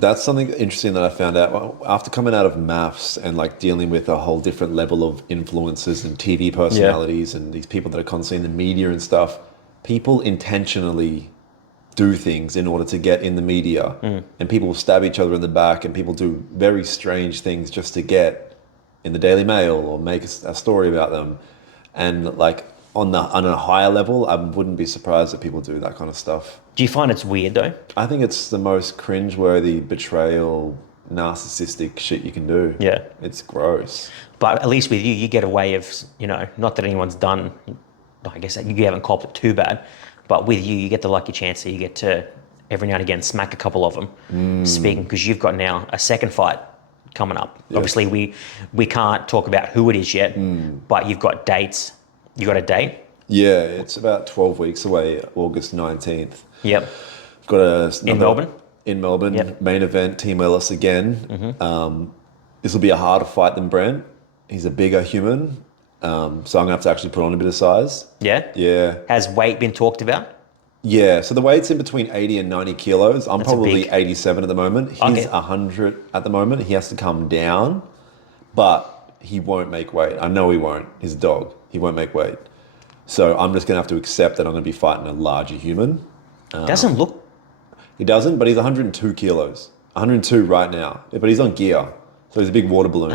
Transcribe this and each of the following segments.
That's something interesting that I found out after coming out of maths and like dealing with a whole different level of influencers and TV Yeah. personalities and these people that are constantly in the media and stuff. People intentionally do things in order to get in the media, and people will stab each other in the back, and people do very strange things just to get in the Daily Mail or make a story about them. And like on a higher level, I wouldn't be surprised that people do that kind of stuff. Do you find it's weird though? I think it's the most cringeworthy betrayal, narcissistic shit you can do. Yeah. It's gross. But at least with you, you get a way of, not that anyone's done, I guess you haven't copped it too bad, but with you, you get the lucky chance that you get to every now and again smack a couple of them. Speaking, because you've got now a second fight coming up. Yes. Obviously, we can't talk about who it is yet, but you've got dates. You got a date? Yeah, it's about 12 weeks away, August 19th. Yep. Got In Melbourne? In Melbourne, Yep. main event, Team Ellis again. This will be a harder fight than Brent. He's a bigger human, so I'm gonna have to actually put on a bit of size. Yeah? Yeah, Has weight been talked about? yeah. So the weight's in between 80 and 90 kilos. I'm That's a probably big- 87 at the moment. He's Okay. 100 at the moment. He has to come down, but he won't make weight. I know he won't. He's a dog. He won't make weight. So I'm just gonna have to accept that I'm gonna be fighting a larger human. Doesn't look. He doesn't, but he's 102 kilos. 102 right now. But he's on gear. So he's a big water balloon.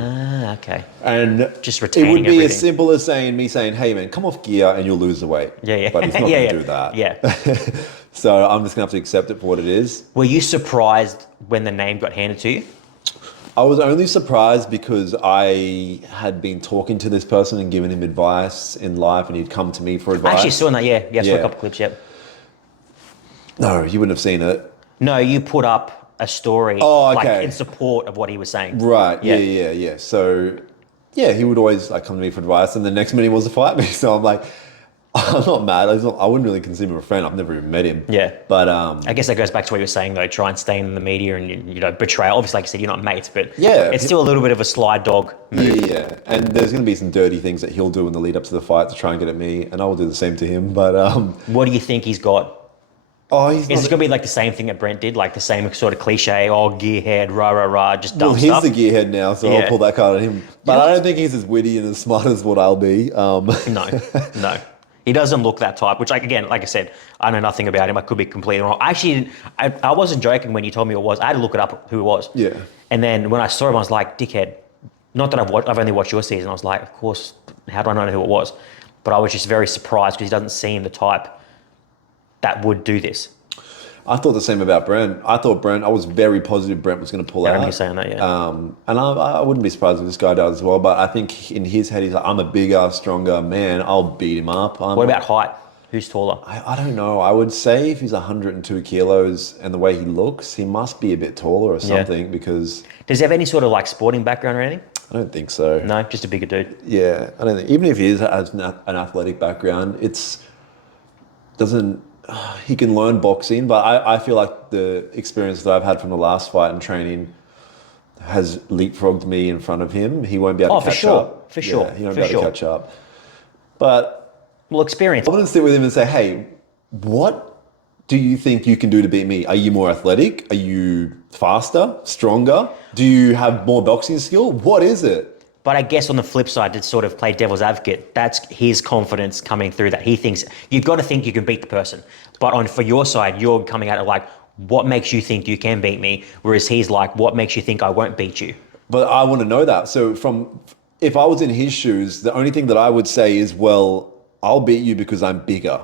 Okay. And Just it retaining would be everything. as simple as me saying, hey man, come off gear and you'll lose the weight. Yeah, yeah. But he's not Yeah, going yeah. to do that. Yeah. So I'm just going to have to accept it for what it is. Were you surprised when the name got handed to you? I was only surprised because I had been talking to this person and giving him advice in life, and he'd come to me for I advice. actually saw that, yeah. Yeah, I saw a Yeah. couple clips, yep. No, you wouldn't have seen it. No, you put up a story Oh, like okay. in support of what he was saying. Right. Yeah. Yeah. So, yeah, he would always like come to me for advice, and the next minute he wants to fight me. So I'm like, I'm not mad. I wouldn't really consider him a friend. I've never even met him. Yeah. But I guess that goes back to what you were saying though. Try and stay in the media and betray. Obviously, like you said, you're not mates, but Yeah. it's still a little bit of a sly dog move. yeah. And there's going to be some dirty things that he'll do in the lead up to the fight to try and get at me, and I will do the same to him. But What do you think he's got? oh, he's Is not. it going to be like the same thing that Brent did, like the same sort of cliche, gearhead, rah rah rah, just dumb Well, he's stuff? the gearhead now, so Yeah. I'll pull that card on him. But I don't think he's as witty and as smart as what I'll be. No. He doesn't look that type, which, again, like I said, I know nothing about him. I could be completely wrong. Actually, I wasn't joking when you told me who it was. I had to look it up who it was. Yeah. And then when I saw him, I was like, dickhead. Not that I've only watched your season. I was like, of course, how do I know who it was? But I was just very surprised because he doesn't seem the type that would do this. I thought the same about Brent. I was very positive Brent was going to pull I out. remember you saying that, yeah. And I wouldn't be surprised if this guy does as well. But I think in his head, he's like, I'm a bigger, stronger man. I'll beat him up. What about height? Who's taller? I don't know. I would say if he's 102 kilos and the way he looks, he must be a bit taller or something because Does he have any sort of like sporting background or anything? I don't think so. No, just a bigger dude. Yeah, I don't think. Even if he has an athletic background, it's doesn't. He can learn boxing, but I feel like the experience that I've had from the last fight and training has leapfrogged me in front of him. He won't be able to for catch sure. up. For sure. Yeah, he won't For be able sure. to catch up. But Well, experience. I'm going to sit with him and say, hey, what do you think you can do to beat me? Are you more athletic? Are you faster, stronger? Do you have more boxing skill? What is it? But I guess on the flip side, to sort of play devil's advocate, that's his confidence coming through that he thinks you've got to think you can beat the person. But for your side, you're coming at it like, what makes you think you can beat me? Whereas he's like, what makes you think I won't beat you? But I want to know that. So if I was in his shoes, the only thing that I would say is, well, I'll beat you because I'm bigger.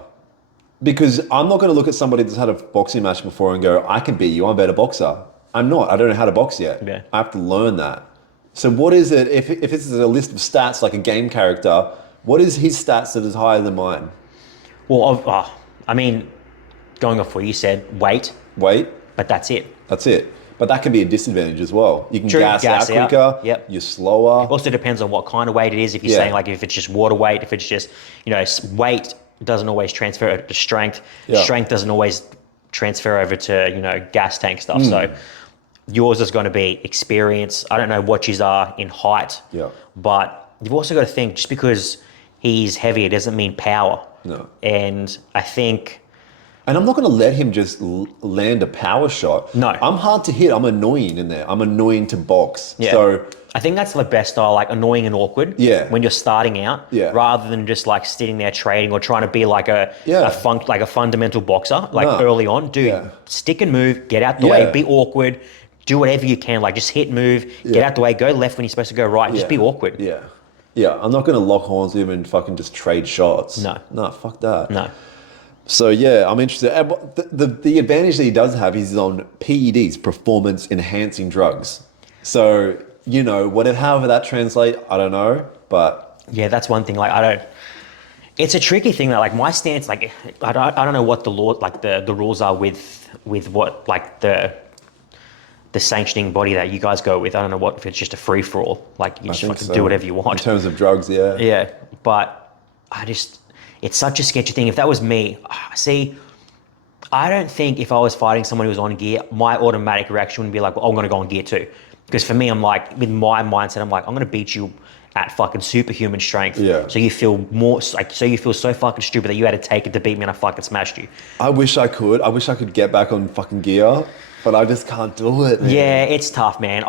Because I'm not going to look at somebody that's had a boxing match before and go, I can beat you, I'm a better boxer. I'm not. I don't know how to box yet. Yeah. I have to learn that. So what is it, if this is a list of stats like a game character, what is his stats that is higher than mine? Well, I mean, going off what you said, weight, Weight, but that's it. that's it. But that can be a disadvantage as well. You can True, gas out gas out. quicker, Yep. you're slower. Also depends on what kind of weight it is. If you're Yeah. saying like if it's just water weight, if it's just, weight doesn't always transfer to strength. Yeah. Strength doesn't always transfer over to, gas tank stuff. So yours is going to be experience. I don't know what you are in height, Yeah. but you've also got to think just because he's heavy, it doesn't mean power. No. And I think And I'm not going to let him just land a power shot. No. I'm hard to hit. I'm annoying in there. I'm annoying to box. Yeah. So I think that's the best style, like annoying and awkward. Yeah. When you're starting out. Yeah. Rather than just like sitting there trading or trying to be like a fundamental boxer, like No. early on. Dude, Yeah. stick and move, get out the Yeah. way, be awkward, do whatever you can. Like just hit, move, get out the way, go left when you're supposed to go right. Just be awkward. Yeah. Yeah. I'm not going to lock horns with him and fucking just trade shots. No, fuck that. No. So yeah, I'm interested. And the advantage that he does have is on PEDs, performance enhancing drugs. So, however that translates, I don't know, but Yeah, that's one thing. Like it's a tricky thing that like my stance, like I don't know what the law, like the rules are with what like the sanctioning body that you guys go with. I don't know what if it's just a free for all. Like you just fucking do whatever you want. In terms of drugs, yeah. Yeah, but it's such a sketchy thing. If that was me, see, I don't think if I was fighting someone who was on gear, my automatic reaction would be like, well, I'm going to go on gear too. Because for me, I'm like, with my mindset, I'm like, I'm going to beat you at fucking superhuman strength. Yeah. So you feel so fucking stupid that you had to take it to beat me and I fucking smashed you. I wish I could. I wish I could get back on fucking gear, but I just can't do it, man. Yeah, it's tough, man.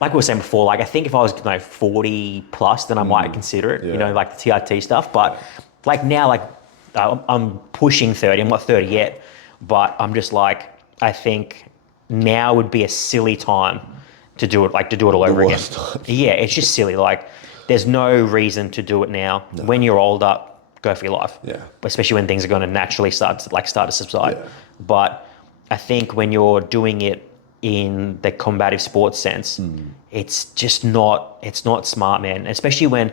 Like we were saying before, like I think if I was 40 plus, then I might consider it, Yeah. like the TRT stuff. But like now, like I'm pushing 30. I'm not 30 yet, but I'm just like, I think now would be a silly time to do it, all over again. worst time. Yeah, it's just silly. Like there's no reason to do it now. No. When you're older, go for your life. Yeah. Especially when things are going to naturally start to subside. Yeah. But I think when you're doing it in the combative sports sense, it's not smart, man. Especially when,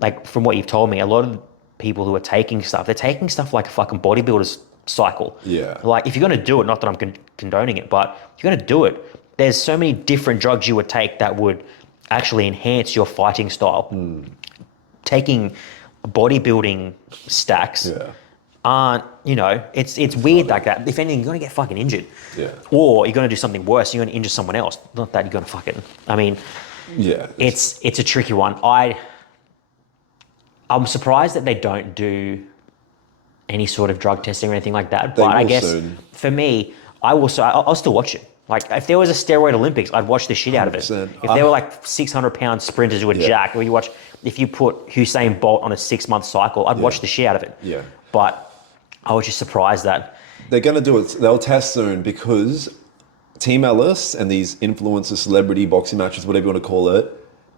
like, from what you've told me, a lot of people who are taking stuff, they're taking stuff like a fucking bodybuilder's cycle. Yeah. Like, if you're going to do it, not that I'm condoning it, but if you're going to do it, there's so many different drugs you would take that would actually enhance your fighting style. Taking bodybuilding stacks aren't, it's weird like that. If anything, you're going to get fucking injured. Yeah. Or you're going to do something worse. You're going to injure someone else. Not that you're going to fucking, Yeah. it's a tricky one. I'm surprised that they don't do any sort of drug testing or anything like that. But I guess for me, I'll still watch it. Like if there was a steroid Olympics, I'd watch the shit out of it. 100%. If there were like 600-pound sprinters who were jacked, or if you put Usain Bolt on a 6-month cycle, I'd watch the shit out of it. Yeah. But I was just surprised that they're going to do it. They'll test soon because Team Ellis and these influencer celebrity boxing matches, whatever you want to call it,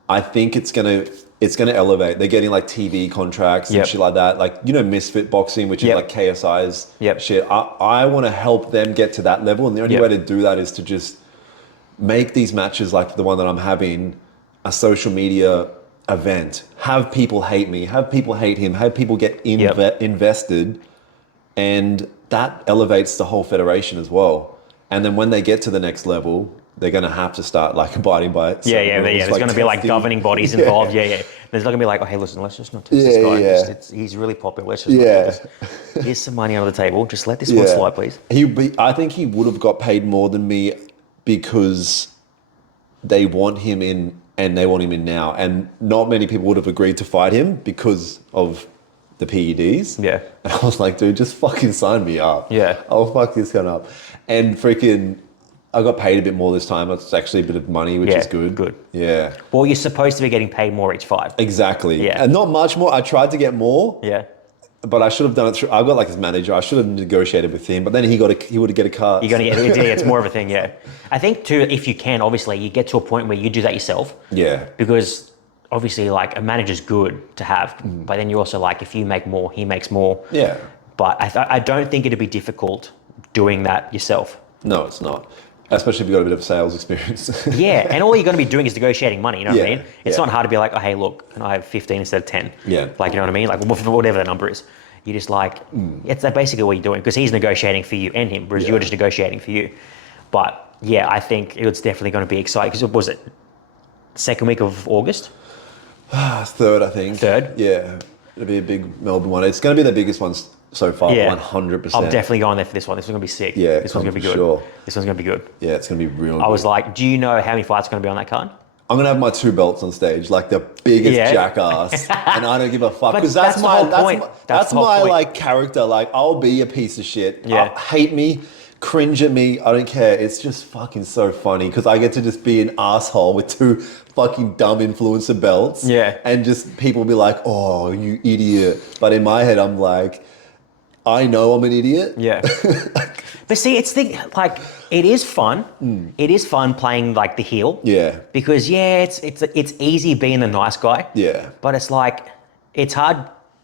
I think it's going to elevate. They're getting like TV contracts and shit like that. Like, Misfit Boxing, which is like KSI's shit. I want to help them get to that level. And the only way to do that is to just make these matches like the one that I'm having a social media event. Have people hate me. Have people hate him. Have people get invested. And that elevates the whole federation as well. And then when they get to the next level, they're going to have to start like abiding by it. There's going to be like governing bodies involved. There's not going to be like, oh, hey, listen, let's just not test this guy. He's really popular. Let's just here's some money under the table. Just let this one slide, please. I think he would have got paid more than me because they want him in and they want him in now. And not many people would have agreed to fight him because of the PEDs. Yeah. And I was like, dude, just fucking sign me up. Yeah. I'll fuck this guy up. And freaking, I got paid a bit more this time. It's actually a bit of money, which is good. Good. Yeah. Well, you're supposed to be getting paid more each fight. Exactly. Yeah. And not much more. I tried to get more. Yeah. But I should have done it through. I got like his manager. I should have negotiated with him. But then he would get a cut. You're gonna get it's more of a thing, yeah. I think too, if you can, obviously, you get to a point where you do that yourself. Yeah. Because obviously, like a manager's good to have, but then you also like if you make more, he makes more. Yeah. But I don't think it'd be difficult doing that yourself. No, it's not. Especially if you've got a bit of sales experience. Yeah, and all you're going to be doing is negotiating money, you know what I mean? It's not hard to be like, oh, hey, look, can I have 15 instead of 10? Yeah. Like, you know what I mean? Like, whatever the number is. You're just like, it's basically what you're doing, because he's negotiating for you and him, whereas you're just negotiating for you. But, yeah, I think it's definitely going to be exciting, because was it second week of August? Third, I think. Third? Yeah. It'll be a big Melbourne one. It's going to be the biggest one so far, 100%. I'm definitely going there for this one. This one's going to be sick. Yeah, this one's going to be good. Sure. This one's going to be good. Yeah, it's going to be real I was like, do you know how many fights are going to be on that card? I'm gonna have my 2 belts on stage, like the biggest Yeah. jackass, and I don't give a fuck But because that's the whole point. that's the whole my point. like character. Like I'll be a piece of shit. Yeah. Hate me, cringe at me. I don't care. It's just fucking so funny because I get to just be an asshole with 2 fucking dumb influencer belts. Yeah. and just people be like, "Oh, you idiot!" But in my head, I'm like, I know I'm an idiot. Yeah. But see, like it is fun. It is fun playing like the heel. Yeah. Because it's easy being the nice guy. Yeah. But it's like it's hard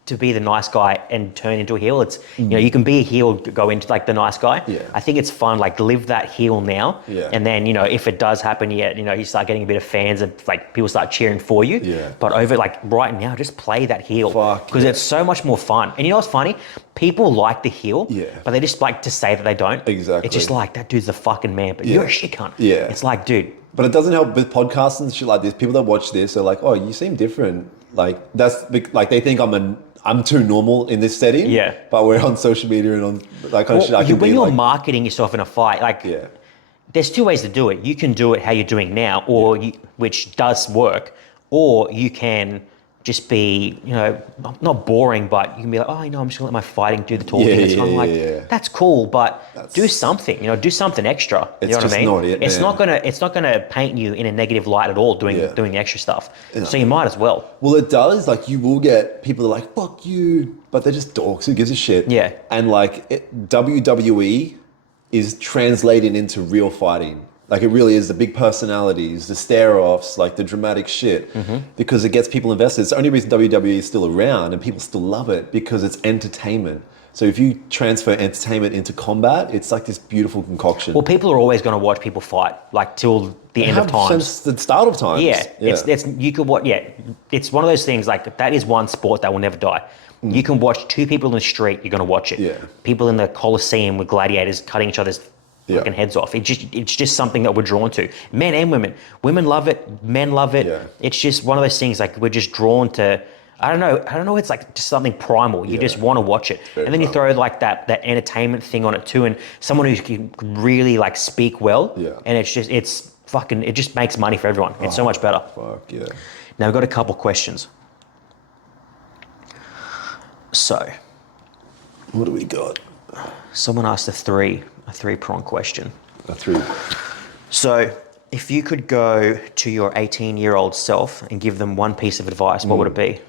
to be the nice guy and turn into a heel. It's you know, you can be a heel, go into like the nice guy. Yeah. I think it's fun, like live that heel now. Yeah. And then, you know, if it does happen, you start getting a bit of fans and like people start cheering for you. Yeah. But over like right now, just play that heel. Fuck, Because yeah. it's so much more fun. And you know what's funny? People like the heel, Yeah. but they just like to say that they don't. Exactly. It's just like, that dude's the fucking man, but Yeah. you're a shit cunt. Yeah. It's like, dude, But it doesn't help with podcasts and shit like this. People that watch this are like, "Oh, you seem different." Like like they think I'm too normal in this setting. Yeah. But we're on social media and on that kind of shit. I can when be you're like, marketing yourself in a fight, like yeah, there's 2 ways to do it. You can do it how you're doing now, or which does work, or you can just be, you know, not boring, but you can be like, oh, you know, I'm just gonna let my fighting do the talking. Yeah, It's kind of yeah, like, yeah. that's cool, but do something, you know, do something extra. You It's know what just I mean? not it, it's man. not gonna paint you in a negative light at all doing Yeah. the extra stuff. Yeah. So you might as well. Well, it does. Like, you will get people that are like, "Fuck you," but they're just dorks. Who gives a shit? Yeah. And like WWE is translating into real fighting. Like, it really is the big personalities, the stare-offs, like the dramatic shit, because it gets people invested. It's the only reason WWE is still around and people still love it because it's entertainment. So if you transfer entertainment into combat, it's like this beautiful concoction. Well, people are always going to watch people fight, like till the end of time. Since the start of times. Yeah, it's you could watch. Yeah, it's one of those things. Like that is one sport that will never die. You can watch 2 people in the street, you're going to watch it. Yeah. People in the Colosseum with gladiators cutting each other's Yeah. fucking heads off. It's just something that we're drawn to. Men and women. Women love it. Men love it. Yeah. It's just one of those things. Like we're just drawn to. I don't know. It's like just something primal. You just want to watch it, Very and then you throw like that entertainment thing on it too, and someone who can really like speak well. Yeah. And it just makes money for everyone. It's so much better. Fuck yeah. Now we've got a couple questions. So, What do we got? someone asked a three-prong question. A 3. So, if you could go to your 18-year-old self and give them one piece of advice, what would it be?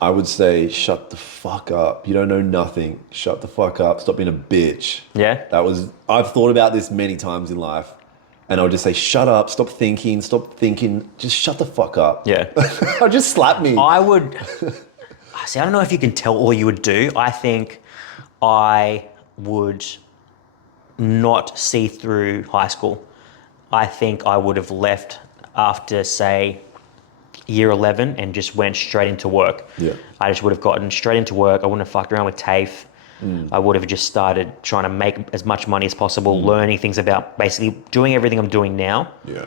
I would say, shut the fuck up. You don't know nothing. Shut the fuck up. Stop being a bitch. Yeah? I've thought about this many times in life. And I would just say, shut up. Stop thinking. Just shut the fuck up. Yeah. Or just slap me. I would... See, I don't know if you can tell all you would do. I think I would not see through high school. I think I would have left after, say, year 11 and just went straight into work. Yeah. I just would have gotten straight into work. I wouldn't have fucked around with TAFE. I would have just started trying to make as much money as possible, learning things about basically doing everything I'm doing now, Yeah.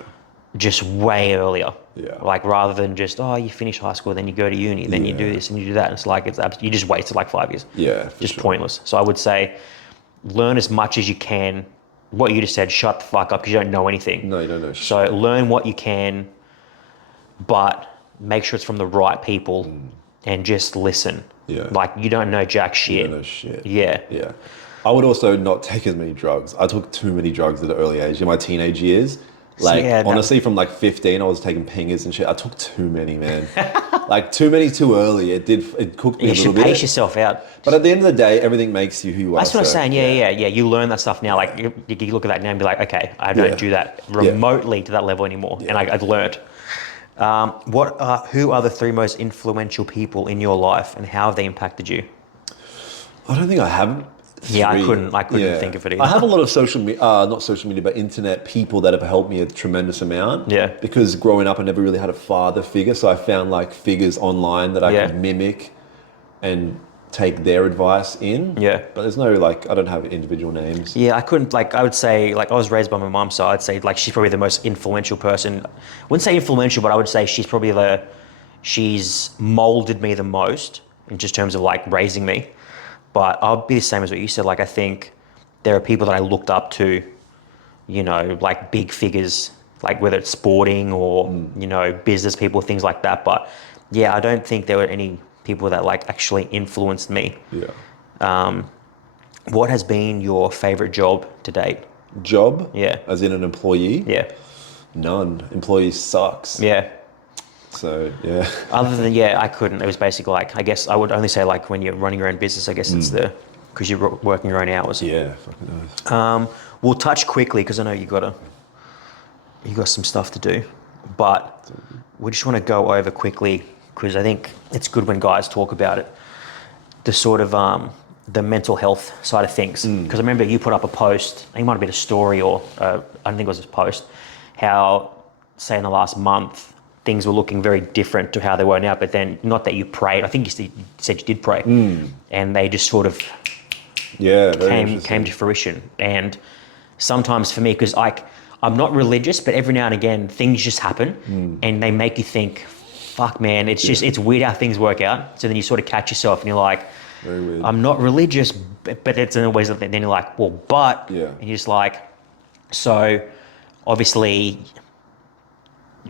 just way earlier. Yeah. Like rather than just, oh, you finish high school, then you go to uni, then you do this and you do that. And it's like, you just wasted like 5 years. Yeah. for Just sure. pointless. So I would say learn as much as you can. What you just said, shut the fuck up because you don't know anything. No, you don't know So learn what you can, but make sure it's from the right people and just listen. Yeah. Like you don't know jack shit. You don't know shit. Yeah. Yeah. I would also not take as many drugs. I took too many drugs at an early age in my teenage years. Like, yeah, honestly, from like 15, I was taking pingers and shit. I took too many, man. Like, too many too early. It cooked me You a little should pace bit. yourself out. But at the end of the day, everything makes you who you are. That's what I'm so, saying. Yeah. You learn that stuff now. Like you look at that now and be like, okay, I don't Yeah. do that remotely to that level anymore. And I've learned. Who are the 3 most influential people in your life and how have they impacted you? I don't think I have. Yeah, I 3. couldn't think of it either. I have a lot of not social media, but internet people that have helped me a tremendous amount. Yeah. Because growing up, I never really had a father figure. So I found like figures online that I Yeah. could mimic and take their advice in. Yeah. But there's no like, I don't have individual names. Yeah, I couldn't, like, I would say, like, I was raised by my mum, so I'd say, like, she's probably the most influential person. I wouldn't say influential, but I would say she's molded me the most in just terms of, like, raising me. But I'll be the same as what you said. Like, I think there are people that I looked up to, you know, like big figures like whether it's sporting or, business people, things like that. But yeah, I don't think there were any people that like actually influenced me. Yeah. What has been your favorite job to date? Job? Yeah. As in an employee? Yeah. None. Employee sucks. Yeah. So, yeah. Other than, I couldn't. It was basically like, I guess I would only say like when you're running your own business, I guess it's because you're working your own hours. Yeah, fucking nice. We'll touch quickly because I know you got some stuff to do, but we just want to go over quickly because I think it's good when guys talk about it. The sort of the mental health side of things. Because I remember you put up a post, I think it might have been a story or I don't think it was a post, how, say in the last month, things were looking very different to how they were now, but then not that you prayed, I think you said you did pray, and they just sort of came to fruition. And sometimes for me, because I'm not religious, but every now and again, things just happen and they make you think, fuck man, it's weird how things work out. So then you sort of catch yourself and you're like, very weird. I'm not religious, but it's always, then you're like, well, but, and you're just like, so obviously,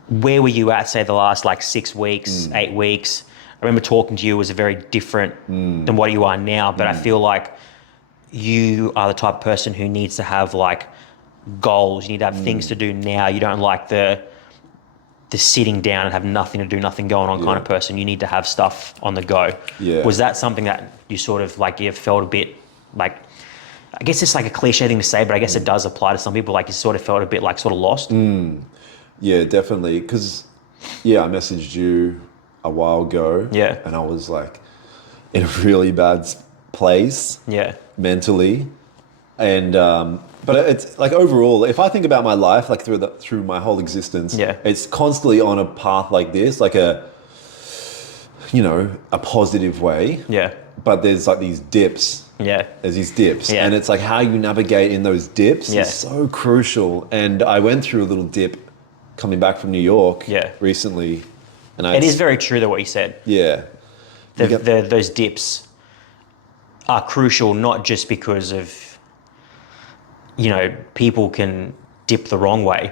where were you at, say, the last like 6 weeks, 8 weeks? I remember talking to you was very different than what you are now, but I feel like you are the type of person who needs to have like goals. You need to have things to do now. You don't like the sitting down and have nothing to do, nothing going on kind of person. You need to have stuff on the go. Yeah. Was that something that you sort of like, you felt a bit like, I guess it's like a cliche thing to say, but I guess it does apply to some people. Like you sort of felt a bit like sort of lost. Yeah, definitely. Because, I messaged you a while ago. Yeah. And I was like in a really bad place. Yeah. Mentally. And, but it's like overall, if I think about my life, like through my whole existence, it's constantly on a path like this, like a positive way. Yeah. But there's like these dips. Yeah. There's these dips. Yeah. And it's like how you navigate in those dips Yeah. is so crucial. And I went through a little dip coming back from New York recently. And it is very true though what you said. Yeah. Those dips are crucial, not just because of, people can dip the wrong way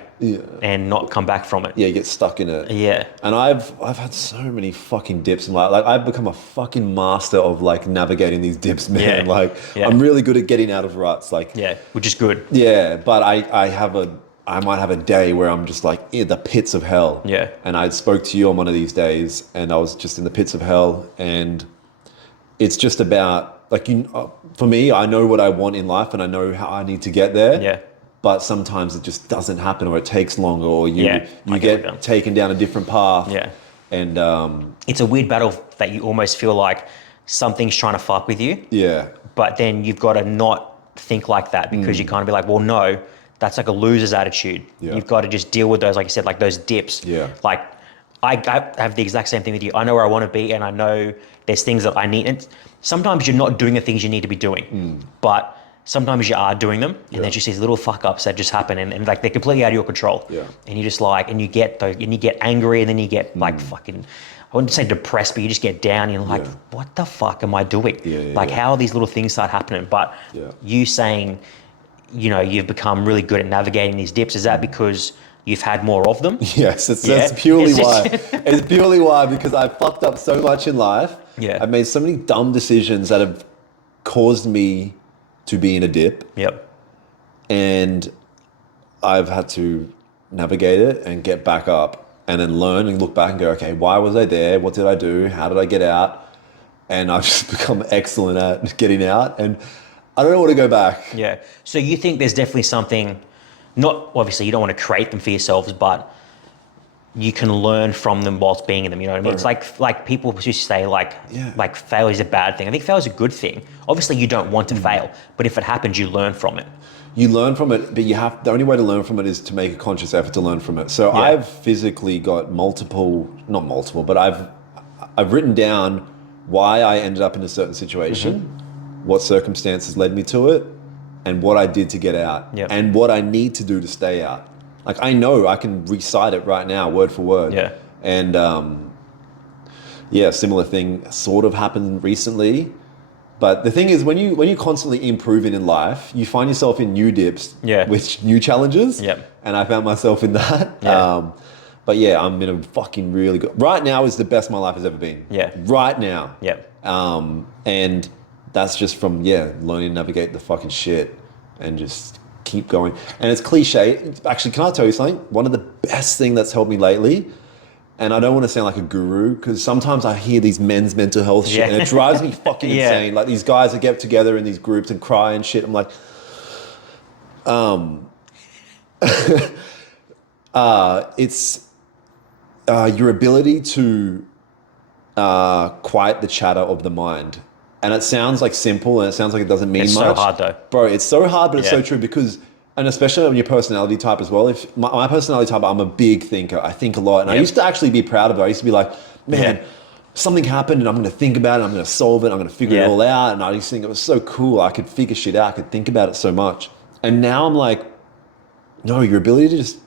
and not come back from it. Yeah, you get stuck in it. Yeah. And I've had so many fucking dips in life. Like I've become a fucking master of like navigating these dips, man. Yeah. Like I'm really good at getting out of ruts. Like which is good. Yeah, but I might have a day where I'm just like in the pits of hell. Yeah. And I spoke to you on one of these days and I was just in the pits of hell, and it's just about like, for me, I know what I want in life and I know how I need to get there. Yeah. But sometimes it just doesn't happen, or it takes longer, or you get taken down a different path. Yeah. And it's a weird battle that you almost feel like something's trying to fuck with you. Yeah. But then you've got to not think like that, because you kind of be like, well, no, that's like a loser's attitude. Yeah. You've got to just deal with those, like you said, like those dips. Yeah. Like I have the exact same thing with you. I know where I want to be, and I know there's things that I need. And sometimes you're not doing the things you need to be doing, but sometimes you are doing them, and there's just these little fuck ups that just happen, and like they're completely out of your control. Yeah. And you just like, and you get angry, and then you get like fucking, I wouldn't say depressed, but you just get down, and you're like, what the fuck am I doing? How are these little things start happening? But you saying, you've become really good at navigating these dips. Is that because you've had more of them? Yes, that's purely why. It's purely why, because I fucked up so much in life. Yeah. I've made so many dumb decisions that have caused me to be in a dip. Yep. And I've had to navigate it and get back up, and then learn and look back and go, okay, why was I there? What did I do? How did I get out? And I've just become excellent at getting out, and I don't want to go back. Yeah. So you think there's definitely something, not obviously you don't want to create them for yourselves, but you can learn from them whilst being in them. You know what I mean? It's like people used to say like failure is a bad thing. I think failure is a good thing. Obviously you don't want to fail, but if it happens, you learn from it. You learn from it, but the only way to learn from it is to make a conscious effort to learn from it. So I've physically got not multiple, but I've written down why I ended up in a certain situation, what circumstances led me to it, and what I did to get out, and what I need to do to stay out. Like I know I can recite it right now, word for word. Yeah. And similar thing sort of happened recently. But the thing is, when you're constantly improving in life, you find yourself in new dips with new challenges. Yep. and I found myself in that. Yeah. But yeah, I'm in a fucking really good... Right now is the best my life has ever been. Yeah. Right now. Yeah. And that's just from, learning to navigate the fucking shit and just keep going. And it's cliche. Actually, can I tell you something? One of the best thing that's helped me lately, and I don't want to sound like a guru, because sometimes I hear these men's mental health shit and it drives me fucking insane. Like these guys that get together in these groups and cry and shit. I'm like, it's your ability to quiet the chatter of the mind. And it sounds like simple and it sounds like it doesn't mean much. It's so hard though. Bro, it's so hard, but it's so true because, and especially on your personality type as well. If my personality type, I'm a big thinker. I think a lot. And I used to actually be proud of it. I used to be like, man, something happened and I'm going to think about it. I'm going to solve it. I'm going to figure it all out. And I used to think it was so cool. I could figure shit out. I could think about it so much. And now I'm like, no, your ability to just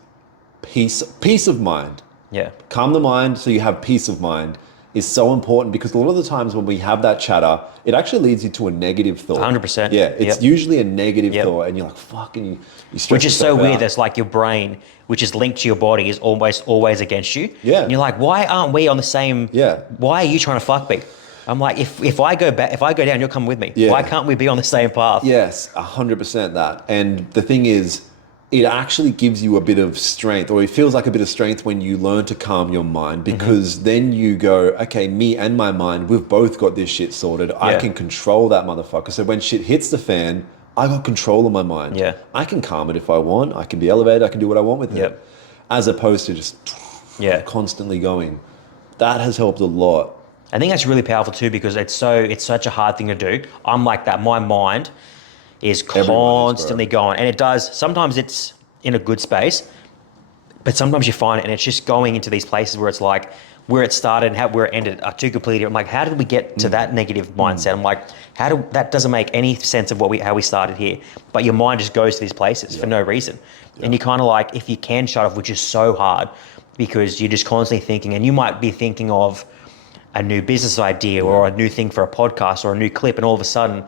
peace of mind. Yeah. Calm the mind so you have peace of mind is so important, because a lot of the times when we have that chatter, it actually leads you to a negative thought. 100%. Yeah, it's usually a negative thought, and you're like, fuck, and you stress Which is so yourself weird. out. That's like your brain, which is linked to your body, is always against you. Yeah. And you're like, why aren't we on the same? Yeah. Why are you trying to fuck me? I'm like, if I go down, you'll come with me. Yeah. Why can't we be on the same path? Yes, 100% that. And the thing is, it actually gives you a bit of strength, or it feels like a bit of strength when you learn to calm your mind, because then you go, okay, me and my mind, we've both got this shit sorted. I can control that motherfucker. So when shit hits the fan, I got control of my mind. Yeah. I can calm it if I want. I can be elevated. I can do what I want with it. As opposed to just constantly going. That has helped a lot. I think that's really powerful too, because it's such a hard thing to do. I'm like that. My mind is constantly going, and it does. Sometimes it's in a good space, but sometimes you find it and it's just going into these places where it's like where it started and where it ended are two completely. I'm like, how did we get to that negative mindset? I'm like, that doesn't make any sense of how we started here. But your mind just goes to these places for no reason, and you kind of like, if you can shut off, which is so hard because you're just constantly thinking, and you might be thinking of a new business idea or a new thing for a podcast or a new clip, and all of a sudden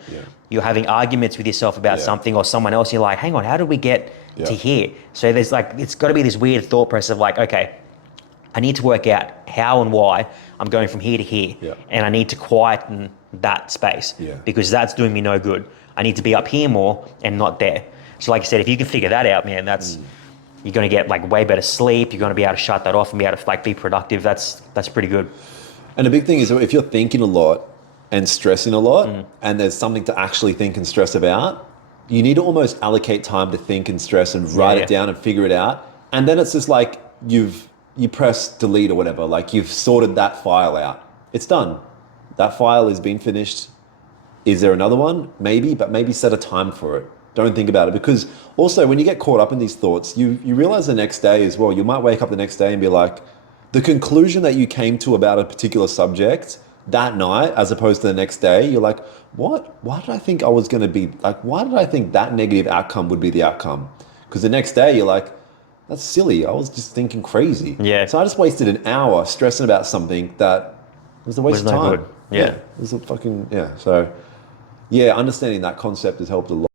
you're having arguments with yourself about something or someone else. You're like, hang on, how did we get to here? So there's like, it's got to be this weird thought process of like, okay, I need to work out how and why I'm going from here to here, and I need to quieten that space because that's doing me no good. I need to be up here more and not there. So like I said, if you can figure that out, man, that's you're going to get like way better sleep. You're going to be able to shut that off and be able to like be productive. That's pretty good. And the big thing is, if you're thinking a lot and stressing a lot, and there's something to actually think and stress about, you need to almost allocate time to think and stress and write it down and figure it out. And then it's just like you press delete or whatever, like you've sorted that file out. It's done. That file has been finished. Is there another one? Maybe, but maybe set a time for it. Don't think about it, because also when you get caught up in these thoughts, you realize the next day as well, you might wake up the next day and be like, the conclusion that you came to about a particular subject that night, as opposed to the next day, you're like, what? Why did I think I was going to be like, why did I think that negative outcome would be the outcome? Because the next day you're like, that's silly. I was just thinking crazy. Yeah. So I just wasted an hour stressing about something that was a waste of time. Good. Yeah. It was a fucking, So yeah, understanding that concept has helped a lot.